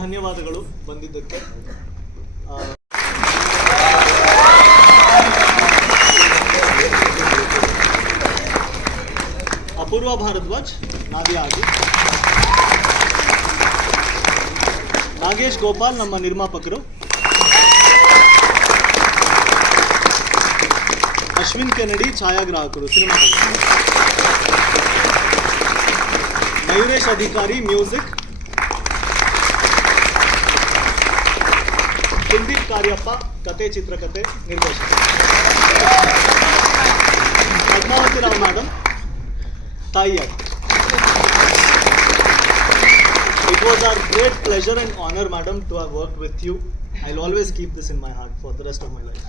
ಧನ್ಯವಾದಗಳು ಬಂದಿದ್ದಕ್ಕೆ. ಅಪೂರ್ವ ಭಾರದ್ವಾಜ್, ನಾದಿಯಾ ಆಗಿ ನಾಗೇಶ್ ಗೋಪಾಲ್ ನಮ್ಮ ನಿರ್ಮಾಪಕರು. ಅಶ್ವಿನ್ ಕೆನಡಿ, ಛಾಯಾಗ್ರಾಹಕರು ಸಿನಿಮಾ ಮಯೂರೇಶ್ ಅಧಿಕಾರಿ, ಮ್ಯೂಸಿಕ್. ಸಂದೀಪ್ ಕಾರ್ಯಪ್ಪ, ಕತೆ ಚಿತ್ರಕತೆ ನಿರ್ದೇಶಕ. ಪದ್ಮಾವತಿರಾವ್ ಮೇಡಮ್ ತಾಯಿಯಾಗಿ. It was our great pleasure and honour madam to have work with you I always keep this in my heart for the rest of my life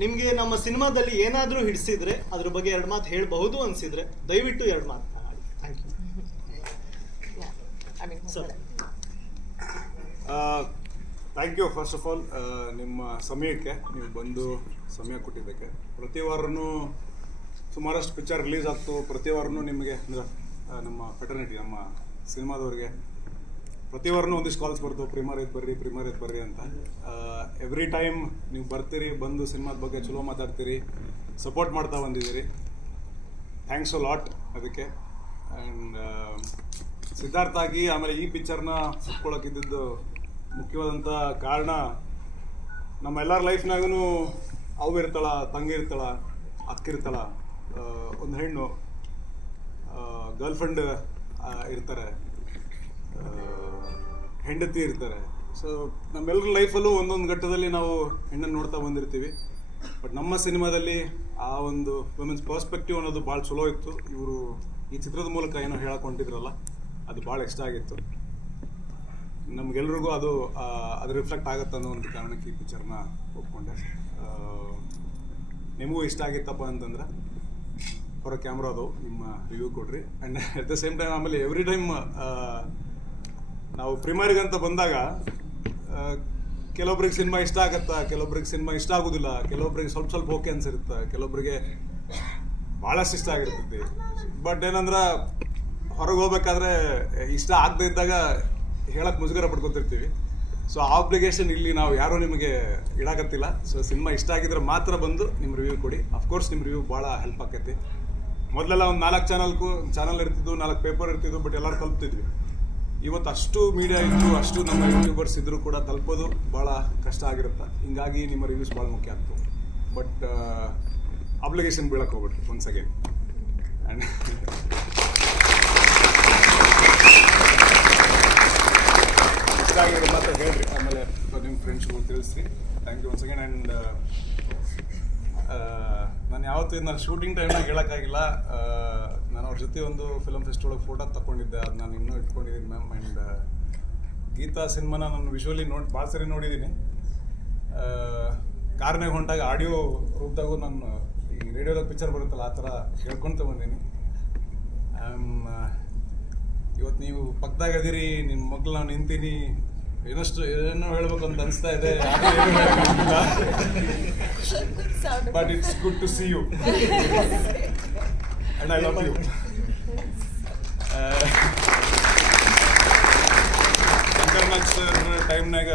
ನಿಮಗೆ ನಮ್ಮ ಸಿನಿಮಾದಲ್ಲಿ ಏನಾದರೂ ಹಿಡಿಸಿದ್ರೆ, ಅದ್ರ ಬಗ್ಗೆ ಎರಡು ಮಾತು ಹೇಳಬಹುದು ಅನಿಸಿದ್ರೆ, ದಯವಿಟ್ಟು ಎರಡು ಮಾತು. Sir thank you first of all ನಿಮ್ಮ ಸಮಯಕ್ಕೆ ನೀವು ಬಂದು ಸಮಯ ಕೊಟ್ಟಿದ್ದಕ್ಕೆ. ಪ್ರತಿ ವಾರನೂ ಸುಮಾರಷ್ಟು ಪಿಕ್ಚರ್ ರಿಲೀಸ್ ಆಗ್ತು. ಪ್ರತಿ ವಾರನೂ ನಿಮಗೆ ಅಂದ್ರೆ, ನಮ್ಮ ಫೆಟರ್ನಿಟಿ ನಮ್ಮ ಸಿನಿಮಾದವ್ರಿಗೆ ಪ್ರತಿ ವಾರನೂ ಒಂದಿಷ್ಟು ಕಾಲ್ಸ್ ಬರ್ತು ಪ್ರಿಮರ್ ಇದು ಬರ್ರಿ ಪ್ರಿಮರ್ ಇದು ಬರ್ರಿ ಅಂತ. ಎವ್ರಿ ಟೈಮ್ ನೀವು ಬರ್ತೀರಿ ಬಂದು ಸಿನಿಮಾದ ಬಗ್ಗೆ ಚಲೋ ಮಾತಾಡ್ತೀರಿ ಸಪೋರ್ಟ್ ಮಾಡ್ತಾ ಬಂದಿದ್ದೀರಿ. ಥ್ಯಾಂಕ್ಸ್ ಅ ಲಾಟ್ ಅದಕ್ಕೆ. ಆ್ಯಂಡ್ ಸಿದ್ಧಾರ್ಥ ಆಗಿ ಆಮೇಲೆ ಈ ಪಿಕ್ಚರ್ನ ಸುಟ್ಕೊಳಕ್ಕಿದ್ದು ಮುಖ್ಯವಾದಂಥ ಕಾರಣ ನಮ್ಮ ಎಲ್ಲರ ಲೈಫ್ನಾಗೂ ಅವು ಇರ್ತಾಳ, ತಂಗಿ ಇರ್ತಾಳ ಅಕ್ಕಿರ್ತಾಳ ಒಂದು ಹೆಣ್ಣು ಗರ್ಲ್ ಫ್ರೆಂಡ್ ಇರ್ತಾರೆ ಹೆಂಡತಿ ಇರ್ತಾರೆ. ಸೊ ನಮ್ಮೆಲ್ಲರ ಲೈಫಲ್ಲೂ ಒಂದೊಂದು ಘಟ್ಟದಲ್ಲಿ ನಾವು ಹೆಣ್ಣನ್ನು ನೋಡ್ತಾ ಬಂದಿರ್ತೀವಿ. ಬಟ್ ನಮ್ಮ ಸಿನಿಮಾದಲ್ಲಿ ಆ ಒಂದು ವುಮೆನ್ಸ್ ಪರ್ಸ್ಪೆಕ್ಟಿವ್ ಅನ್ನೋದು ಭಾಳ ಚಲೋ ಇತ್ತು. ಇವರು ಈ ಚಿತ್ರದ ಮೂಲಕ ಏನೋ ಹೇಳಕ್ ಹೊಂಟಿದ್ರಲ್ಲ. ಅದು ಭಾಳ ಇಷ್ಟ ಆಗಿತ್ತು. ನಮಗೆಲ್ರಿಗೂ ಅದು ಅದು ರಿಫ್ಲೆಕ್ಟ್ ಆಗುತ್ತೆ ಅನ್ನೋ ಒಂದು ಕಾರಣಕ್ಕೆ ಈ ಪಿಕ್ಚರ್ನ ಒಪ್ಕೊಂಡೆ. ನಿಮಗೂ ಇಷ್ಟ ಆಗಿತ್ತಪ್ಪ ಅಂತಂದ್ರೆ, ಹೊರ ಕ್ಯಾಮ್ರಾ ಅದು, ನಿಮ್ಮ ರಿವ್ಯೂ ಕೊಡ್ರಿ. And at the same time ಆಮೇಲೆ ಎವ್ರಿ ಟೈಮ್ ನಾವು ಪ್ರಿಮರಿಗೆ ಅಂತ ಬಂದಾಗ ಕೆಲವೊಬ್ರಿಗೆ ಸಿನಿಮಾ ಇಷ್ಟ ಆಗತ್ತಾ? ಕೆಲವೊಬ್ರಿಗೆ ಸಿನಿಮಾ ಇಷ್ಟ ಆಗೋದಿಲ್ಲ. ಕೆಲವೊಬ್ರಿಗೆ ಸ್ವಲ್ಪ ಸ್ವಲ್ಪ ಓಕೆ ಅನ್ಸಿರುತ್ತೆ. ಕೆಲವೊಬ್ರಿಗೆ ಭಾಳಷ್ಟು ಇಷ್ಟ ಆಗಿರ್ತೈತಿ. ಬಟ್ ಏನಂದ್ರೆ ಹೊರಗೆ ಹೋಗ್ಬೇಕಾದ್ರೆ ಇಷ್ಟ ಆಗದೆ ಇದ್ದಾಗ ಹೇಳಕ್ಕೆ ಮುಜುಗರ ಪಡ್ಕೊತಿರ್ತೀವಿ. ಸೊ ಆ ಆಬ್ಲಿಗೇಷನ್ ಇಲ್ಲಿ ನಾವು ಯಾರೂ ನಿಮಗೆ ಇಡಾಕತ್ತಿಲ್ಲ. ಸೊ ಸಿನಿಮಾ ಇಷ್ಟ ಆಗಿದ್ರೆ ಮಾತ್ರ ಬಂದು ನಿಮ್ಮ ರಿವ್ಯೂ ಕೊಡಿ. ಅಫ್ಕೋರ್ಸ್ ನಿಮ್ಮ ರಿವ್ಯೂ ಭಾಳ ಹೆಲ್ಪ್ ಆಕೈತಿ. ಮೊದಲೆಲ್ಲ ಒಂದು ನಾಲ್ಕು ಚಾನಲ್ಗೂ ಚಾನಲ್ ಇರ್ತಿದ್ವು, ನಾಲ್ಕು ಪೇಪರ್ ಇರ್ತಿದ್ವು ಬಟ್ ಎಲ್ಲರೂ ತಲುಪ್ತಿದ್ವಿ. ಇವತ್ತು ಅಷ್ಟು ಮೀಡಿಯಾ ಇದ್ದು, ಅಷ್ಟು ನಮ್ಮ ಯೂಟ್ಯೂಬರ್ಸ್ ಇದ್ದರೂ ಕೂಡ ತಲುಪೋದು ಭಾಳ ಕಷ್ಟ ಆಗಿರುತ್ತೆ. ಹಿಂಗಾಗಿ ನಿಮ್ಮ ರಿವ್ಯೂಸ್ ಭಾಳ ಮುಖ್ಯ ಆಗ್ತವೆ. ಬಟ್ ಅಬ್ಲಿಗೇಷನ್ ಬೀಳಕ್ಕೆ ಹೋಗ್ಬಿಟ್ರಿ ಒನ್ಸ್ ಅಗೇನ್ ಆ್ಯಂಡ್ ಇದಾಗಿರೋ ಮಾತ್ರ ಹೇಳ್ರಿ ಆಮೇಲೆ ನಿಮ್ಮ ಫ್ರೆಂಡ್ಸ್ಗಳು ತಿಳಿಸ್ರಿ. Thank you once again and ನಾನು ಯಾವತ್ತೂ ನಾನು ಶೂಟಿಂಗ್ ಟೈಮ್ನಾಗ ಹೇಳೋಕ್ಕಾಗಿಲ್ಲ. ಆ, ನಾನು ಅವ್ರ ಜೊತೆ ಒಂದು ಫಿಲಮ್ ಫೆಸ್ಟ್ ಒಳಗೆ ಫೋಟೋ ತಗೊಂಡಿದ್ದೆ ಅದು ನಾನು ಇನ್ನೂ ಇಟ್ಕೊಂಡಿದ್ದೀನಿ ಮ್ಯಾಮ್ ಆ್ಯಂಡ್ ಗೀತಾ ಸಿನಿಮಾನ ನಾನು ವಿಜುವಲಿ ನೋಡಿ ಭಾಳ ಸರಿ ನೋಡಿದ್ದೀನಿ ಕಾರ್ನಾಗ ಹೊಂಟಾಗ ಆಡಿಯೋ ರೂಪದಾಗೂ ನಾನು ಈ ರೇಡಿಯೋದಾಗ ಪಿಕ್ಚರ್ ಬರುತ್ತಲ್ಲ ಆ ಥರ ಹೇಳ್ಕೊಂತ ಬಂದೀನಿ. ಇವತ್ತು ನೀವು ಪಕ್ಕದಾಗ ಅದೀರಿ ನಿಮ್ಮ ಮಗ್ಳು ನಾನು ನಿಂತೀನಿ. ಏನಷ್ಟು ಏನೋ ಹೇಳ್ಬೇಕು ಅಂತ ಅನಿಸ್ತಾ ಇದೆ. But it's good to see you and I love you Shankarnath sir ಟೈಮ್ನಾಗ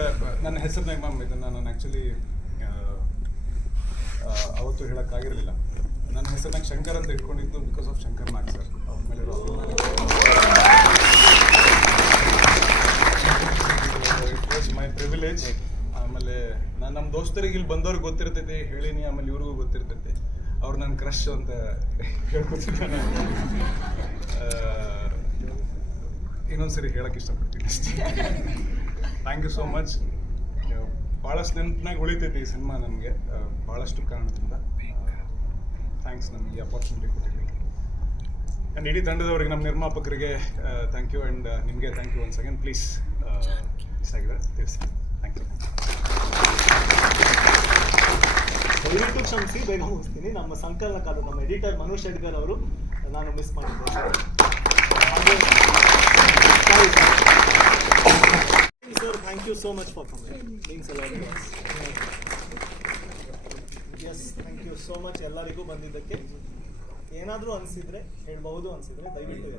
ನನ್ನ ಹೆಸರಿನಾಗ ಮ್ಯಾಮ್ ಇದನ್ನು ನಾನು ಆ್ಯಕ್ಚುಲಿ ಅವತ್ತು ಹೇಳೋಕ್ಕಾಗಿರಲಿಲ್ಲ. ನನ್ನ ಹೆಸರಿನಾಗ ಶಂಕರ್ ಅಂತ ಇಟ್ಕೊಂಡಿದ್ದು because of Shankar Nag sir ಅವ್ರ ಪ್ರಿವಿಲೇಜ್ ಆಮೇಲೆ ನಾನು ನಮ್ಮ ದೋಸ್ತರಿಗೆ ಇಲ್ಲಿ ಬಂದವ್ರಿಗೆ ಗೊತ್ತಿರ್ತೈತಿ, ಹೇಳಿನಿ, ಆಮೇಲೆ ಇವ್ರಿಗೂ ಗೊತ್ತಿರ್ತೈತಿ. ಅವ್ರು ನನ್ನ ಕ್ರಶ್ ಅಂತ ಹೇಳ್ಕೊತಿದ್ದಾನೆ ಇನ್ನೊಂದ್ಸರಿ ಹೇಳಕ್ಕೆ ಇಷ್ಟಪಡ್ತೀನಿ ಅಷ್ಟೇ. ಥ್ಯಾಂಕ್ ಯು ಸೋ ಮಚ್ ಭಾಳಷ್ಟು ನೆನಪಿನಾಗ ಉಳಿತೈತಿ ಈ ಸಿನಿಮಾ ನನಗೆ ಭಾಳಷ್ಟು ಕಾರಣದಿಂದ. ಥ್ಯಾಂಕ್ಸ್ ನಮಗೆ ಈ ಅಪಾರ್ಚುನಿಟಿ ಕೊಟ್ಟಿದ್ದೀನಿ ಆ್ಯಂಡ್ ಇಡೀ ತಂಡದವ್ರಿಗೆ ನಮ್ಮ ನಿರ್ಮಾಪಕರಿಗೆ ಥ್ಯಾಂಕ್ ಯು ಆ್ಯಂಡ್ ನಿಮಗೆ thank you once again please ಇಷ್ಟ ಆಗಿದೆ ತಿಳಿಸಿ. ದಯವಿಟ್ಟು ಕ್ಷಮಿಸಿ ಬೇಗ ಮುಗಿಸ್ತೀನಿ. ನಮ್ಮ ಸಂಕಲನಕಾರರು ನಮ್ಮ ಎಡಿಟರ್ ಮನೋಜ್ ಶೆಡ್ಗರ್ ಅವರು ನಾನು ಮಿಸ್ ಮಾಡಿದ್ದೆ sir thank you so much for coming yes thank you so much ಎಲ್ಲರಿಗೂ ಬಂದಿದ್ದಕ್ಕೆ. ಏನಾದರೂ ಅನಿಸಿದ್ರೆ ಹೇಳ್ಬಹುದು ಅನಿಸಿದ್ರೆ ದಯವಿಟ್ಟು